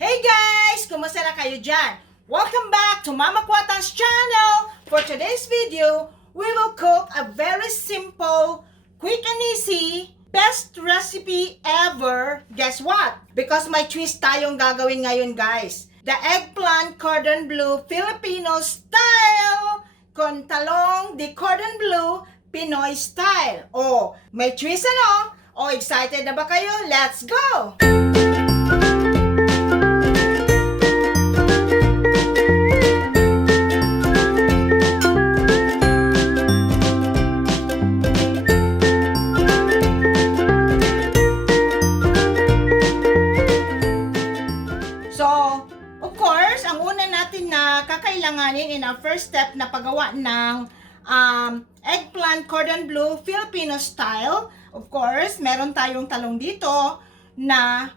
Hey guys! Kumusta na kayo dyan? Welcome back to Mama Kwata's channel! For today's video, we will cook a very simple, quick and easy, best recipe ever. Guess what? Because may twist tayong gagawin ngayon guys. The eggplant cordon bleu Filipino style con talong de cordon bleu Pinoy style. Oh, may twist ano? Oh, excited na ba kayo? Let's go! Kakailanganin in our first step na paggawa ng eggplant cordon bleu Filipino style. Of course, meron tayong talong dito na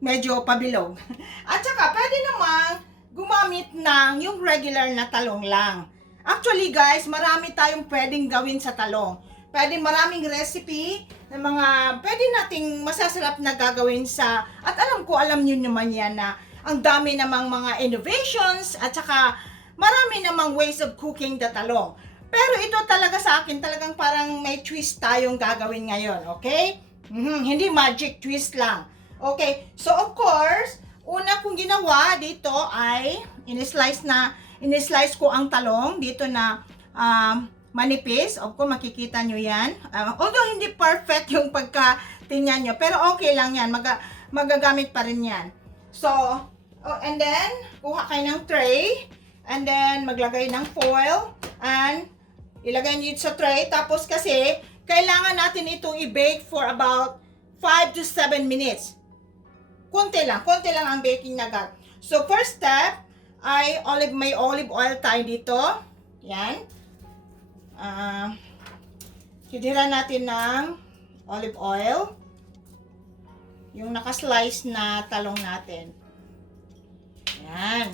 medyo pabilog. At saka, pwede naman gumamit ng yung regular na talong lang. Actually guys, marami tayong pwedeng gawin sa talong. Pwede maraming recipe na mga pwede nating masasarap na gagawin sa, at alam nyo naman yan na ang dami namang mga innovations at saka marami namang ways of cooking the talong. Pero ito talaga sa akin, talagang parang may twist tayong gagawin ngayon, okay? Hindi magic twist lang. Okay, so of course, una kong ginawa dito ay in-slice ko ang talong dito na manipis. Of course, makikita nyo yan. Although hindi perfect yung pagkatingnan nyo, pero okay lang yan. Magagamit pa rin yan. So, and then, kuha kayo ng tray, and then, maglagay ng foil, and ilagay nyo sa tray. Tapos kasi, kailangan natin itong i-bake for about 5 to 7 minutes. Konti lang ang baking na So, first step, ay may olive oil tayo dito. Yan. Hidira natin ng olive oil. Yung nakaslice na talong natin. Yan.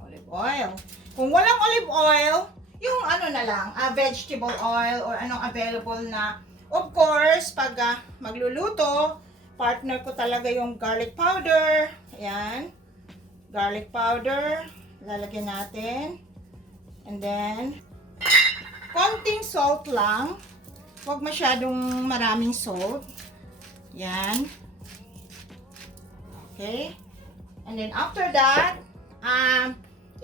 Olive oil. Kung walang olive oil, yung ano na lang, vegetable oil or anong available na. Of course, pag magluluto, partner ko talaga yung garlic powder. Ayan. Garlic powder. Lalagyan natin. And then, konting salt lang. Huwag masyadong maraming salt. Yan. Okay. And then after that,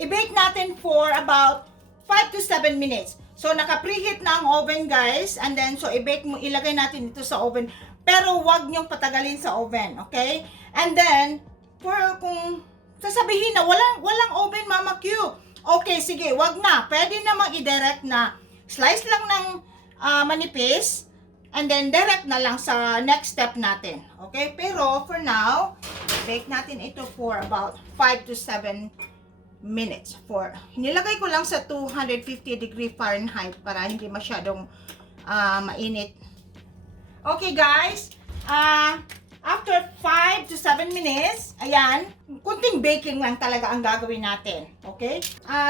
i-bake natin for about 5 to 7 minutes. So, naka-preheat na ang oven, guys. And then, so, ilagay natin ito sa oven. Pero, wag nyong patagalin sa oven, okay? And then, kung sasabihin na, walang oven, Mama Q. Okay, sige, wag na. Pwede namang i-direct na slice lang ng manipis. And then, direct na lang sa next step natin. Okay? Pero, for now, bake natin ito for about 5 to 7 minutes. Nilagay ko lang sa 250 degree Fahrenheit para hindi masyadong mainit. Okay, guys. After 5 to 7 minutes, ayan, kunting baking lang talaga ang gagawin natin. Okay?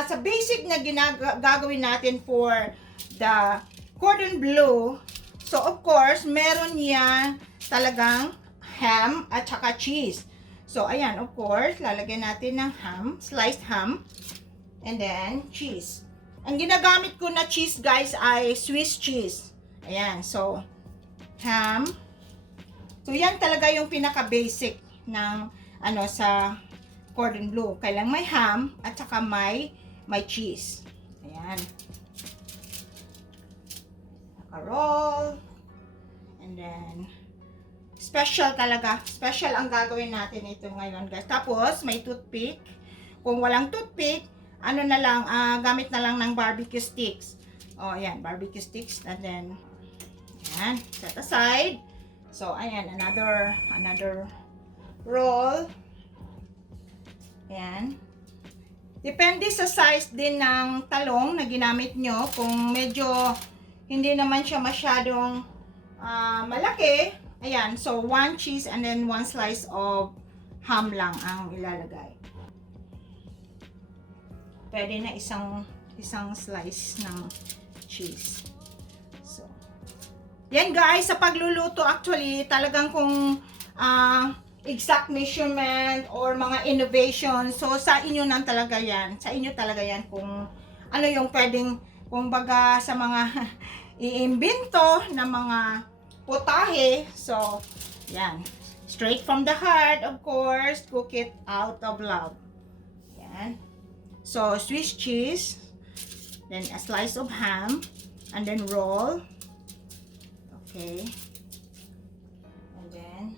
Sa basic na gagawin natin for the cordon bleu, so, of course, meron yan talagang ham at saka cheese. So, ayan, of course, lalagyan natin ng ham, sliced ham, and then cheese. Ang ginagamit ko na cheese, guys, ay Swiss cheese. Ayan, so, ham. So, yan talaga yung pinaka-basic ng, sa cordon bleu. Kailangan may ham at saka may cheese. Ayan. Roll. And then, special talaga. Special ang gagawin natin ito ngayon, guys. Tapos, may toothpick. Kung walang toothpick, na lang, gamit na lang ng barbecue sticks. O, ayan, barbecue sticks. And then, ayan, set aside. So, ayan, another roll. Ayan. Depende sa size din ng talong na ginamit nyo. Kung medyo hindi naman siya masyadong malaki. Ayan, so 1 cheese and then 1 slice of ham lang ang ilalagay. Pwede na isang slice ng cheese. So, yan guys, sa pagluluto actually, talagang kung exact measurement or mga innovation. So, sa inyo nang talaga yan. Sa inyo talaga yan kung ano yung pwedeng, kung baga sa mga iimbento na mga putahe. So, yan. Straight from the heart, of course. Cook it out of love. Yan. So, Swiss cheese. Then, a slice of ham. And then, roll. Okay. And then,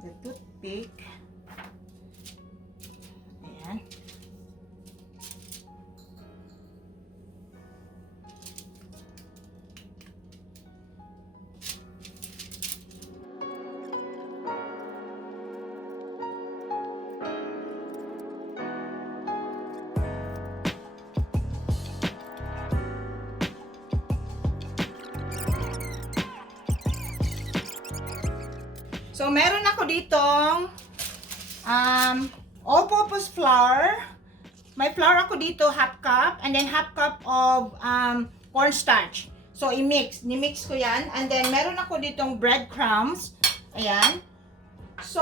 the toothpick. Ayan. So, meron ako ditong all-purpose flour. May flour ako dito, half cup. And then, half cup of cornstarch. So, i-mix. Ni-mix ko yan. And then, meron ako ditong breadcrumbs. Ayan. So,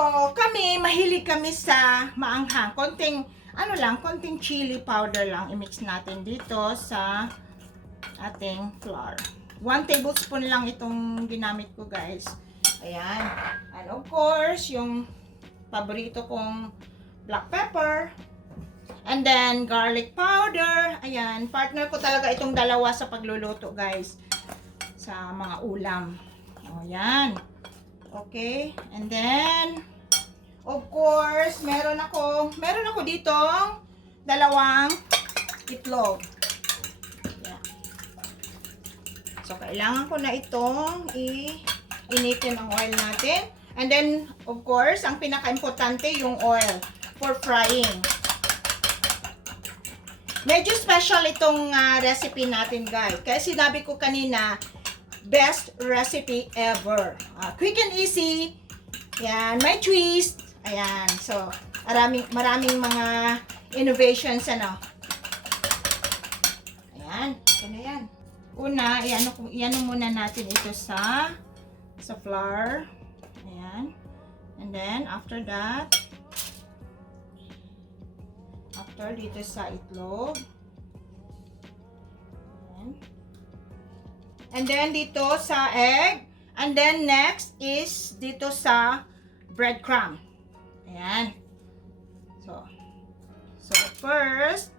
mahilig kami sa maanghang. Konting, konting chili powder lang. I-mix natin dito sa ating flour. 1 tablespoon lang itong ginamit ko, guys. Ayan. And of course, yung paborito kong black pepper. And then, garlic powder. Ayan. Partner ko talaga itong dalawa sa pagluluto, guys. Sa mga ulam. O, yan. Okay. And then, of course, meron ako ditong dalawang itlog. Ayan. So, kailangan ko na itong initin ang oil natin. And then, of course, ang pinaka-importante yung oil for frying. Medyo special itong recipe natin, guys. Kaya sinabi ko kanina, best recipe ever. Quick and easy. Yan, may twist. Ayan. So, maraming mga innovations, ano. Ayan. Ito na yan. Una, iano muna natin ito sa flour. Ayan. And then, after that, dito sa itlog. Ayan. And then, dito sa egg. And then, next is dito sa breadcrumb. Ayan. So, first,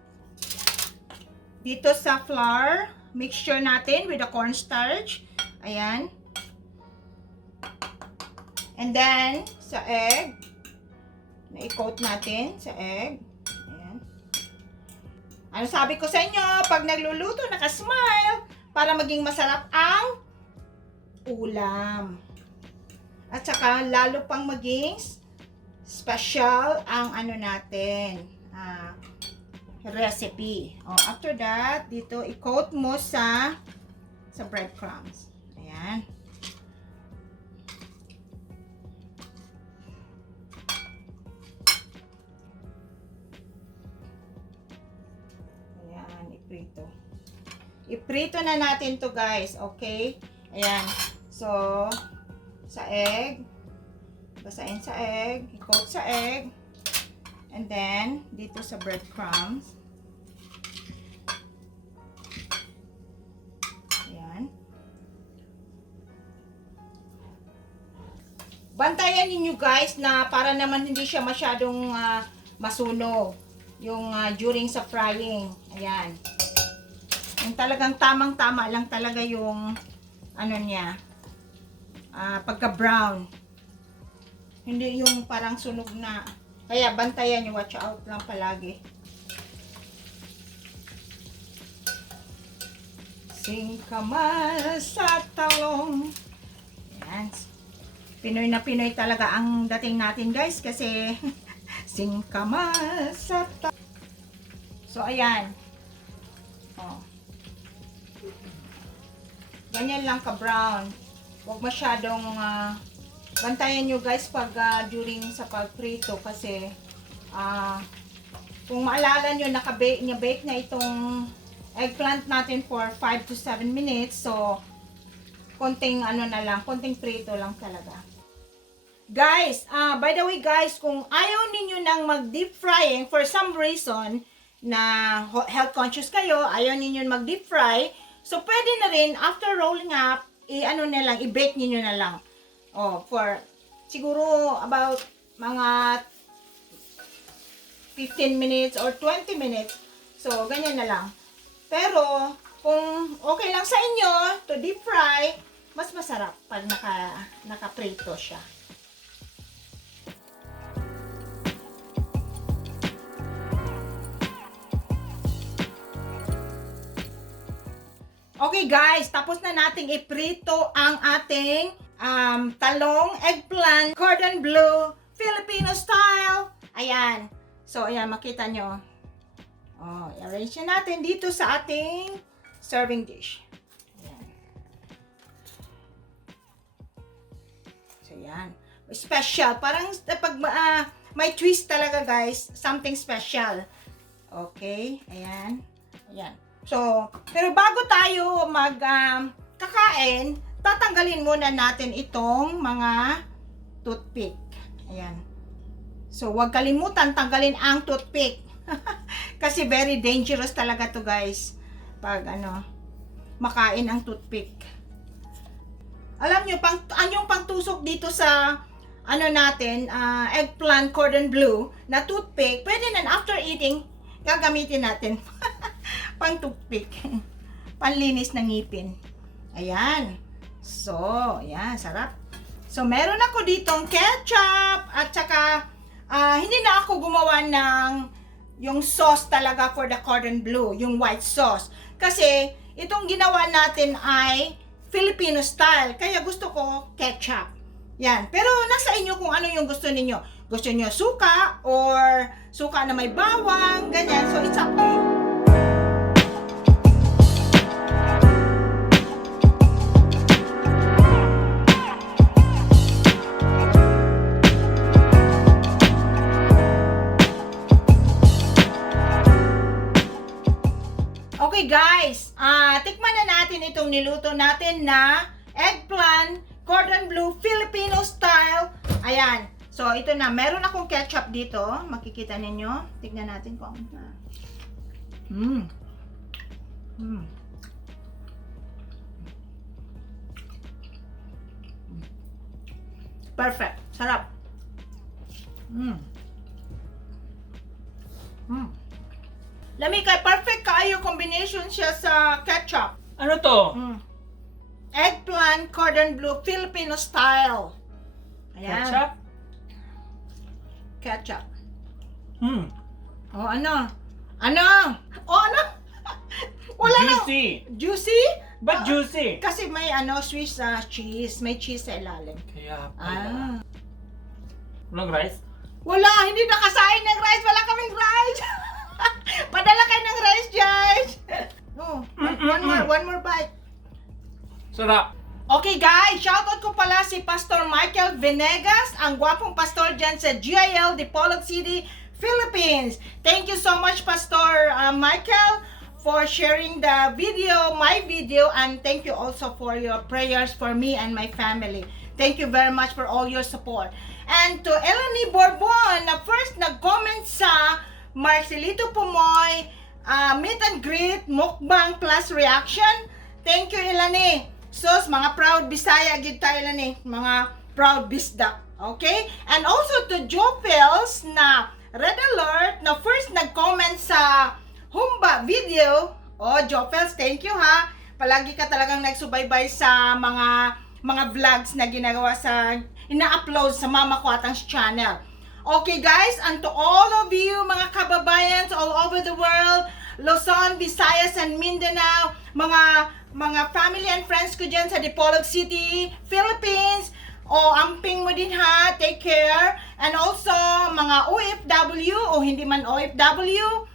dito sa flour, mixture natin with the cornstarch. Ayan. And then, sa egg, na-coat natin sa egg. Ayan. Ano sabi ko sa inyo, pag nagluluto, nakasmile, para maging masarap ang ulam. At saka, lalo pang maging special ang natin, recipe. After that, dito, i-coat mo sa breadcrumbs. Ayan. Iprito na natin to, guys. Okay? Ayan. So, sa egg. Basahin sa egg. I-coat sa egg. And then, dito sa breadcrumbs. Ayan. Bantayan ninyo, guys, na para naman hindi siya masyadong masunog. Yung during sa frying. Ayan. Yung talagang tamang-tama lang talaga yung niya, pagka-brown. Hindi yung parang sunog na. Kaya bantayan nyo, watch out lang palagi. Singkamas sa talong. Yan. Pinoy na Pinoy talaga ang dating natin, guys, kasi singkamas sa talong. So, ayan. Ganyan lang ka-brown. Huwag masyadong bantayan nyo, guys, pag during sa pagprito kasi kung maalala nyo, bake na itong eggplant natin for 5 to 7 minutes. So, konting konting prito lang talaga. Guys, by the way guys, kung ayaw ninyo nang mag-deep frying for some reason na health conscious kayo, ayaw ninyo mag-deep fry, so pwede na rin after rolling up, i-bake ninyo na lang. Oh, for siguro about mga 15 minutes or 20 minutes. So, ganyan na lang. Pero, kung okay lang sa inyo to deep fry, mas masarap pag naka-prito siya. Okay guys, tapos na nating iprito ang ating talong, eggplant, cordon bleu, Filipino style. Ayan. So, ayan, makita nyo. Oh, i-arrange na natin dito sa ating serving dish. Ayan. So, ayan. Special. Parang pag may twist talaga guys. Something special. Okay. Ayan. Ayan. So, pero bago tayo kakain, tatanggalin muna natin itong mga toothpick. Ayan. So, huwag kalimutan tanggalin ang toothpick. Kasi very dangerous talaga to guys. Pag makain ang toothpick. Alam nyo, yung pangtusok dito sa eggplant cordon bleu na toothpick, pwede na after eating, gagamitin natin. Pang toothpick. Panlinis ng ngipin. Ayan. So, ayan, sarap. So, meron ako ditong ketchup at saka hindi na ako gumawa ng yung sauce talaga for the cordon bleu, yung white sauce. Kasi, itong ginawa natin ay Filipino style. Kaya gusto ko ketchup. Yan. Pero, nasa inyo kung ano yung gusto ninyo. Gusto niyo suka or suka na may bawang, ganyan. So, it's up to you. Okay guys, tikman na natin itong niluto natin na eggplant cordon bleu Filipino style. Ayan. So ito na, meron akong ketchup dito. Makikita ninyo. Tignan natin kung Perfect. Sarap. Lamig, perfect kayo combination siya sa ketchup. Ano to? Eggplant cordon bleu Filipino style. Ayan. Ketchup? Ketchup. Oh, Ano? Oh, wala Juicy. na. Juicy? Ba't juicy? Kasi may Swiss cheese. May cheese sa ilalim. Kaya pala. Walang rice? Wala, hindi nakasain ng rice. Wala kaming rice. Padala kayo ng rice, guys. Oh, one more bite. Sarap. Okay guys, shoutout ko pala si Pastor Michael Venegas, ang gwapong pastor dyan sa GIL, Dipolog City, Philippines. Thank you so much, Pastor Michael, for sharing the video, my video, and thank you also for your prayers for me and my family. Thank you very much for all your support. And to Elanie Borbon, na first nag-comment sa Marcelito Pumoy, meet and greet, mukbang plus reaction. Thank you, Elanie. Sos, mga proud Bisaya, gid tayo Elanie. Mga proud Bisdak. Okay? And also to Jopels na Red Alert, na first nag-comment sa Humba video. Oh, Jopels, thank you ha. Palagi ka talagang nagsubaybay sa mga vlogs na ginagawa ina-upload sa Mama Kwatang's channel. Okay guys, and to all of you mga kababayans all over the world, Luzon, Visayas, and Mindanao, mga family and friends ko dyan sa Dipolog City, Philippines, amping mo din ha, take care. And also, mga OFW o hindi man OFW,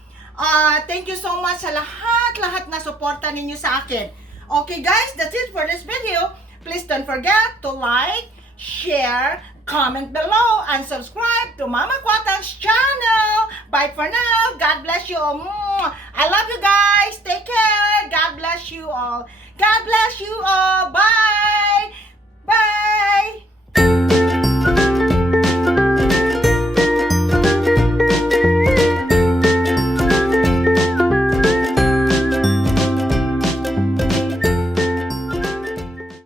thank you so much sa lahat na suporta ninyo sa akin. Okay guys, that's it for this video. Please don't forget to like, share, comment below, and subscribe to Mama Kwatang's channel. Bye for now. God bless you all. I love you guys. Take care. God bless you all. God bless you all. Bye. Bye.